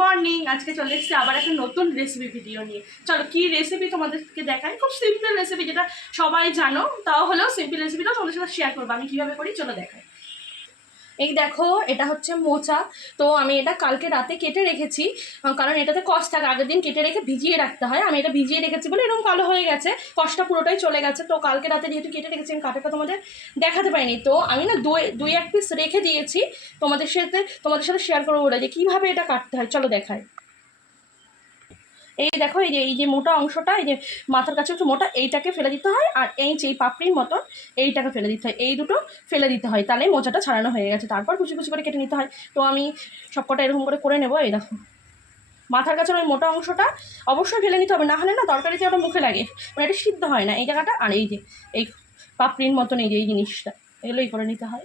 Morning আজকে চলে এসেছি আবার একটা নতুন রেসিপি ভিডিও নিয়ে। চলো, কি রেসিপি তোমাদেরকে দেখাই? খুব সিম্পল রেসিপি যেটা সবাই জানো, তাও হলেও সিম্পল রেসিপিটাও তোমাদের সাথে শেয়ার করব। আমি কীভাবে করি, চলো দেখাই। এই দেখো, এটা হচ্ছে মোচা। তো আমি এটা কালকে রাতে কেটে রেখেছি কারণ এটাতে কষ থাকে। আগের দিন কেটে রেখে ভিজিয়ে রাখতে হয়। আমি এটা ভিজিয়ে রেখেছি বলে এরকম কালো হয়ে গেছে। কষটা পুরোটাই চলে গেছে। তো কালকে রাতে যেহেতু কেটে রেখেছি, আমি কাটাটা তোমাদের দেখাতে পারিনি। তো আমি না দুই দুই এক পিস রেখে দিয়েছি। তোমাদের সাথে তোমাদের সাথে শেয়ার করব বলে যে কীভাবে এটা কাটতে হয়, চলো দেখায় এই দেখো, এই যে এই যে মোটা অংশটা, এই যে মাথার কাছে একটু মোটা, এইটাকে ফেলে দিতে হয়, আর এই যে এই পাপড়ির মতন এইটাকে ফেলে দিতে হয়। এই দুটো ফেলে দিতে হয়, তাহলে মোচাটা ছাড়ানো হয়ে গেছে। তারপর কুচি কুচি করে কেটে নিতে হয়। তো আমি সবকটা এরকম করে করে নেব, এই দেখো। মাথার কাছে ওই মোটা অংশটা অবশ্যই ফেলে নিতে হবে, না হলে না তরকারিতে ওটা মুখে লাগে মানে এটা সিদ্ধ হয় না। এই জায়গাটা, আর এই যে, এই পাপড়ির মতন এই যে, এই জিনিসটা, এগুলোই করে নিতে হয়।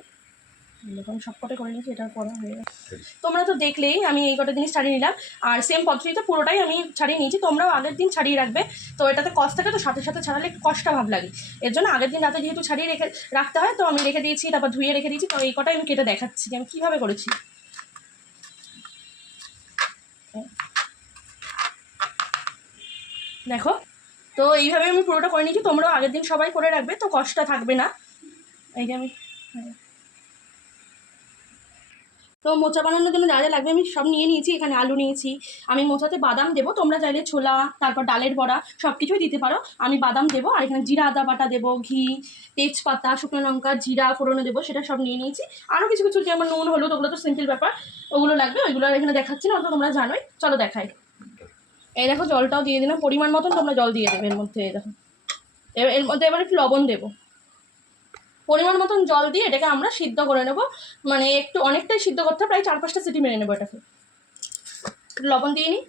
এরকম সবকটা করে নিয়েছি এটা করা হয়ে গেছে। তোমরা তো দেখলেই আমি এই কটা জিনিস ছাড়িয়ে নিলাম। আর সেম পদ্ধতিতে পুরোটাই আমি ছাড়িয়ে নিয়েছি তোমরাও আগের দিন ছাড়িয়ে রাখবে। তো এটাতে কষ থাকে তো সাথে সাথে ছাড়ালে একটু কষ্ট ভাব লাগে এর জন্য আগের দিন রাতে যেহেতু ছাড়িয়ে রেখে রাখতে হয় তো আমি রেখে দিয়েছি তারপর ধুয়ে রেখে দিয়েছি তো এই কটাই আমি কেটে দেখাচ্ছি যে আমি কীভাবে করেছি। দেখো তো এইভাবে আমি পুরোটা করে নিয়েছি তোমরাও আগের দিন সবাই করে রাখবে তো কষ্টটা থাকবে না। এই যে আমি তো মোচা বানানোর জন্য যা যা লাগবে আমি সব নিয়ে নিয়েছি, এখানে আলু নিয়েছি। আমি মোচাতে বাদাম দেবো, তোমরা চাইলে ছোলা, তারপর ডালের বড়া সব কিছুই দিতে পারো। আমি বাদাম দেবো, আর এখানে জিরা, আদা বাটা দেবো, ঘি, তেজপাতা, শুকনো লঙ্কা, জিরা ফোড়নে দেবো, সেটা সব নিয়ে নিয়েছি। আরও কিছু কিছু যে আমার নুন, হলুদ, ওগুলো তো সিম্পল ব্যাপার, ওগুলো লাগবে, ওইগুলো আর এখানে দেখাচ্ছি না ওটা তোমরা জানোই। চলো দেখাই। এই দেখো জলটাও দিয়ে দিলাম, পরিমাণ মতন তোমরা জল দিয়ে দেবে এর মধ্যে দেখো। এর মধ্যে এবার একটু লবণ দেবো। পরিমাণ মতন জল দিয়ে এটাকে আমরা সিদ্ধ করে নেব। মানে একটু অনেকটাই সিদ্ধ করতে হবে, প্রায় চার পাঁচটা সিটি মেরে নেব এটাকে। লবণ দিয়ে নিই।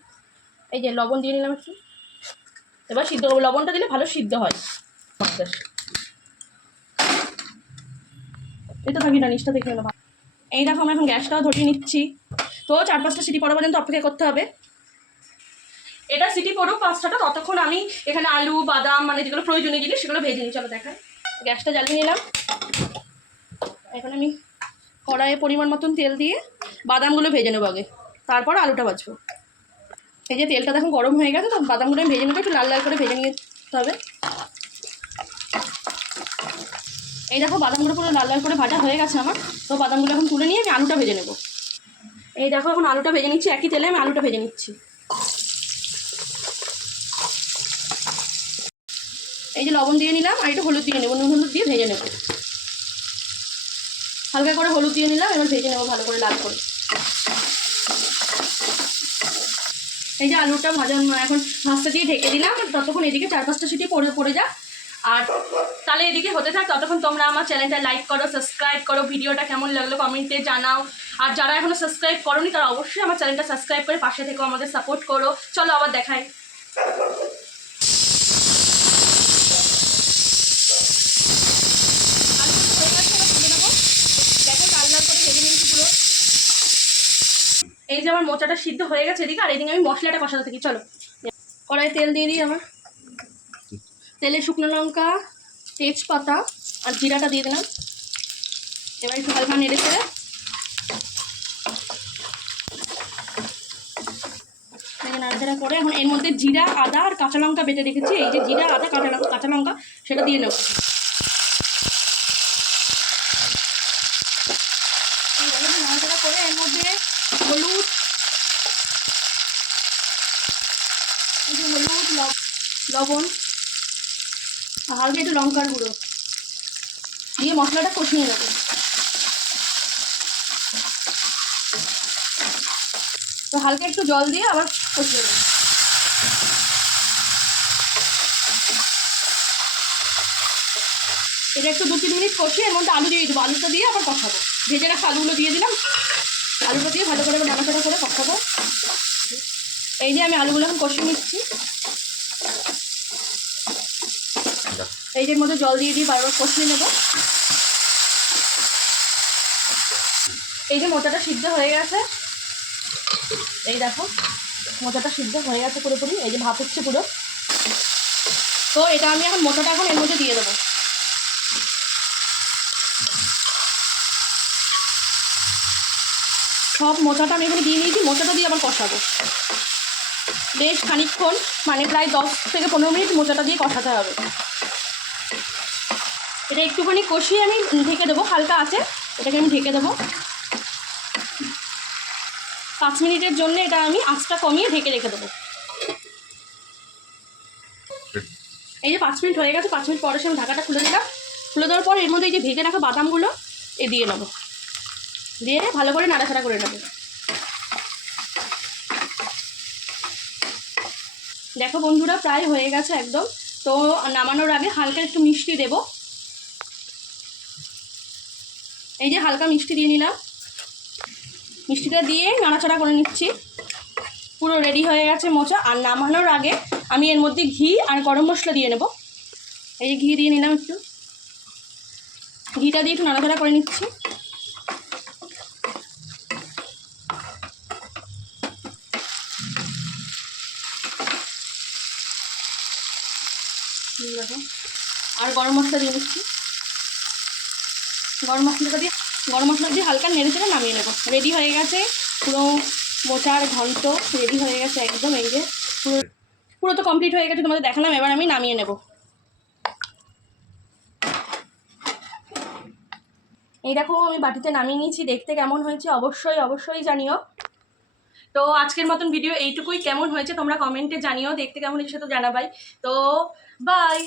এই যে লবণ দিয়ে নিলাম একটু। এবার সিদ্ধ করব। লবণটা দিলে ভালো সিদ্ধ হয়। তো থাকি না নিচটা দেখে নেব এই দেখো আমি এখন গ্যাসটাও ধরিয়ে নিচ্ছি। তো চার পাঁচটা সিটি পড়া পর্যন্ত অপেক্ষা করতে হবে। এটা সিটি পড়ুক পাঁচটাটা ততক্ষণ আমি এখানে আলু, বাদাম মানে যেগুলো প্রয়োজনীয় জিনিস, সেগুলো ভেজে নিই। চলো দেখাই। গ্যাসটা জ্বালিয়ে নিলাম। এখন আমি কড়াইয়ে পরিমাণ মতন তেল দিয়ে বাদামগুলো ভেজে নেব আগে। তারপর আলুটা বাছবো এই যে তেলটা দেখুন গরম হয়ে গেছে, তো বাদামগুলো আমি ভেজে নেব, একটু লাল লাল করে ভেজে নিতে হবে। এই দেখো বাদামগুলো পুরো লাল লাল করে ভাজা হয়ে গেছে আমার, তো বাদামগুলো এখন তুলে নিয়ে আমি আলুটা ভেজে নেব। এই দেখো এখন আলুটা ভেজে নিচ্ছি, একই তেলে আমি আলুটা ভেজে নিচ্ছি। এই যে লবণ দিয়ে নিলাম, আর একটু হলুদ দিয়ে নেব, নুন হলুদ দিয়ে ভেজে নেব। হালকা করে হলুদ দিয়ে নিলাম, এবার ভেজে নেব ভালো করে লাল করে। এই যে আলুটা ভাজা এখন ভাজটা দিয়ে ঢেকে দিলাম ততক্ষণ এদিকে চার পাঁচটা সিটি পড়ে পড়ে যাক। আর তাহলে এদিকে হতে থাক, ততক্ষণ তোমরা আমার চ্যানেলটা লাইক করো, সাবস্ক্রাইব করো, ভিডিওটা কেমন লাগল কমেন্টে জানাও। আর যারা এখনও সাবস্ক্রাইব করোনি, তারা অবশ্যই আমার চ্যানেলটা সাবস্ক্রাইব করে পাশে থেকেও আমাদের সাপোর্ট করো। চলো আবার দেখাই আলুটা হয়ে গেছে, এবার তুলে নেব। দেখো লাল লাল করে ভেজে নিয়েছি পুরো। এই যে আমার মোচাটা সিদ্ধ হয়ে গেছে এদিকে, আর এদিকে আমি মশলাটা কষাতে থাকি, চলো। কড়াই তেল দিয়ে দিই আমার। তেলে শুকনো লঙ্কা, তেজপাতা, আর জিরাটা দিয়ে দিলাম। এবার একটু হালকা নেড়ে ছেড়ে নাড়াচাড়া করে, এখন এর মধ্যে জিরা, আদা, আর কাঁচা লঙ্কা বেটে রেখেছি। এই যে জিরা, আদা, কাঁচা লঙ্কা কাঁচা লঙ্কা, সেটা দিয়ে নেব এইভাবে নাড়াচাড়া করে এর মধ্যে হলুদ এই যে হলুদ লব- লবণ হালকা একটু লঙ্কার গুঁড়ো। দিয়ে মশলাটা কষিয়ে নেব। তো হালকা একটু জল দিয়ে আবার কষিয়ে নেব। এটা একটু দু তিন মিনিট কষিয়ে এর মধ্যে আলু দিয়ে দেবো। আলুটা দিয়ে আবার কষাবো। ভেজে রাখা আলুগুলো দিয়ে দিলাম। আলুটা দিয়ে ভালো করে নাড়াচাড়া করে কষাবো। এই যে আমি আলুগুলো এখন কষিয়ে নিচ্ছি। এই যে মধ্যে জল দিয়ে দিয়ে বারবার কষিয়ে নেব। এই যে মোচাটা সিদ্ধ হয়ে গেছে। এই দেখো, মোচাটা সিদ্ধ হয়ে গেছে পুরোপুরি। এই যে ভাপ হচ্ছে পুরো। তো এটা আমি এখন মোচাটা এখন এর মধ্যে দিয়ে দেবো। সব মোচাটা আমি এখানে দিয়ে নিয়েছি, মোচাটা দিয়ে আবার কষাবো। বেশ খানিকক্ষণ মানে প্রায় দশ থেকে পনেরো মিনিট মোচাটা দিয়ে কষাতে হবে। এটা একটুখানি কষিয়ে আমি ঢেকে দেবো, হালকা আছে, এটাকে আমি ঢেকে দেবো। পাঁচ মিনিটের জন্য এটা আমি আঁচটা কমিয়ে ঢেকে রেখে দেবো। এই যে পাঁচ মিনিট হয়ে গেছে, পাঁচ মিনিট পরে সে আমি ঢাকাটা খুলে দিলাম খুলে দেওয়ার পর এর মধ্যে এই যে ভেজে রাখা বাদামগুলো, এ দিয়ে নেব। দিয়ে ভালো করে নাড়াচাড়া করে নেব। দেখো বন্ধুরা, প্রায় হয়ে গেছে একদম। তো নামানোর আগে হালকা একটু মিষ্টি দেব। এই যে হালকা মিষ্টি দিয়ে নিলাম। মিষ্টিটা দিয়ে নাড়াচাড়া করে নিচ্ছি। পুরো রেডি হয়ে গেছে মোচা। আর নামানোর আগে আমি এর মধ্যে ঘি আর গরম মশলা দিয়ে নেব। এই যে ঘি দিয়ে নিলাম একটু। ঘিটা দিয়ে একটু নাড়াচাড়া করে নিচ্ছি। আর গরম মশলা দিয়ে নিচ্ছি গরম মশলাটা দিয়ে, গরম মশলা দিয়ে হালকা নেড়ে চেড়ে নামিয়ে নেব। রেডি হয়ে গেছে, পুরো মোচার ঘন্ট রেডি হয়ে গেছে একদম, এই যে পুরো পুরো তো কমপ্লিট হয়ে গেছে, তোমাদের দেখালাম, এবার আমি নামিয়ে নেব। এই দেখো, আমি বাটিতে নামিয়ে নিয়েছি, দেখতে কেমন হয়েছে অবশ্যই অবশ্যই জানিও। তো আজকের মতন ভিডিও এইটুকুই, কেমন হয়েছে তোমরা কমেন্টে জানিও, দেখতে কেমন হয়েছে তো জানাবাই। তো বাই